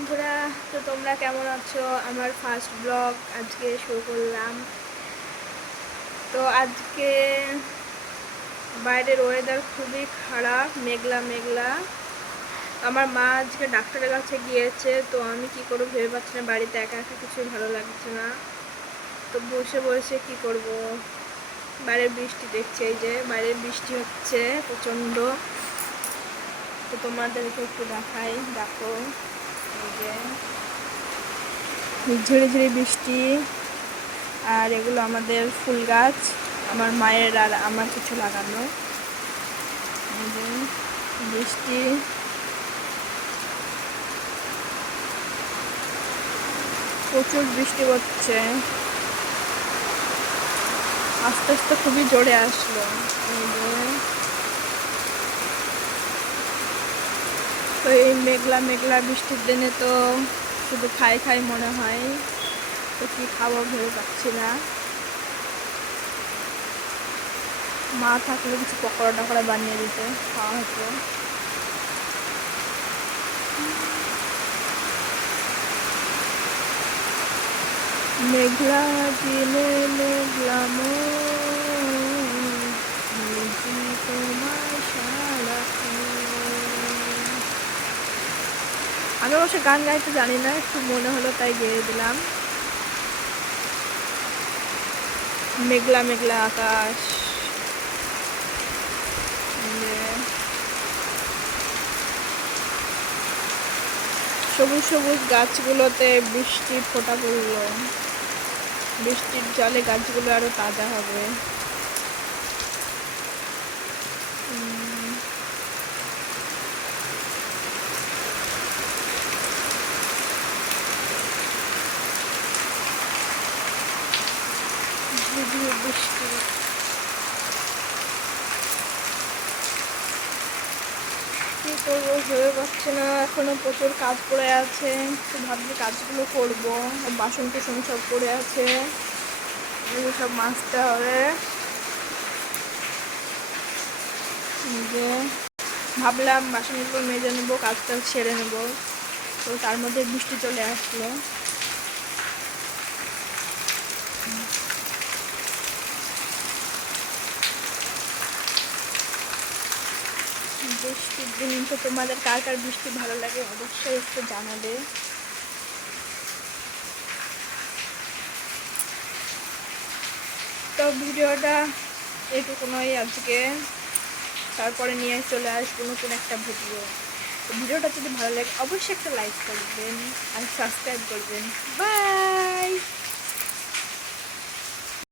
বন্ধুরা, তো তোমরা কেমন আছো? আমার ফার্স্ট ব্লগ আজকে শুরু করলাম। তো আজকে বাইরের ওয়েদার খুবই খারাপ, মেঘলা মেঘলা। আমার মা আজকে ডাক্তারের কাছে গিয়েছে, তো আমি কি করবো ভেবে পাচ্ছি না। বাড়িতে একা একা কিছুই ভালো লাগছে না, তো বসে বসে কি করব। বাইরের বৃষ্টি দেখছি, এই যে বাইরের বৃষ্টি হচ্ছে প্রচণ্ড। তো তোমাদেরকে একটু দেখাই, দেখো এই যে ঝিরি ঝিরি বৃষ্টি। আর এগুলো আমাদের ফুল গাছ, আমার মায়ের আর আমার কিছু লাগানো। বৃষ্টি প্রচুর বৃষ্টি হচ্ছে, আস্তে আস্তে খুবই জোরে আসলো। তো এই মেঘলা মেঘলা বৃষ্টির দিনে তো শুধু খাই খাই মনে হয়, তো কি খাবো ভেবে পাচ্ছি না। মা থাকলে কিছু পকোড়া টকোড়া বানিয়ে দিতে, খাওয়া হতো। মেঘলা দিনে মেঘলা তোমার সারা। আমি অবশ্য গান গাইতে জানি না, একটু মনে হলো তাই গেয়ে দিলাম। মেঘলা মেঘলা আকাশ, সবুজ সবুজ গাছগুলোতে বৃষ্টি ফোঁটা পড়লো। বৃষ্টির জলে গাছগুলো আরো তাজা হবে। বৃষ্টি কি করবো ভেবে পাচ্ছি না, এখনো প্রচুর কাজ পড়ে আছে। তো ভাবছি কাজগুলো করবো। বাসন কুসন সব পড়ে আছে, এগুলো সব মাজতে হবে। যে ভাবলাম বাসনগুলো মেজে নেবো, কাজটা সেরে নেবো, তো তার মধ্যে বৃষ্টি চলে আসলো। বৃষ্টির দিন তো তোমাদের কার কার বৃষ্টি ভালো লাগে অবশ্যই একটু জানাবে। তো ভিডিওটা এইটুকুনই আজকে, তারপরে নিয়ে চলে আসবো নতুন একটা ভিডিও। তো ভিডিওটা যদি ভালো লাগে অবশ্যই একটা লাইক করবেন আর সাবস্ক্রাইব করবেন। বাই।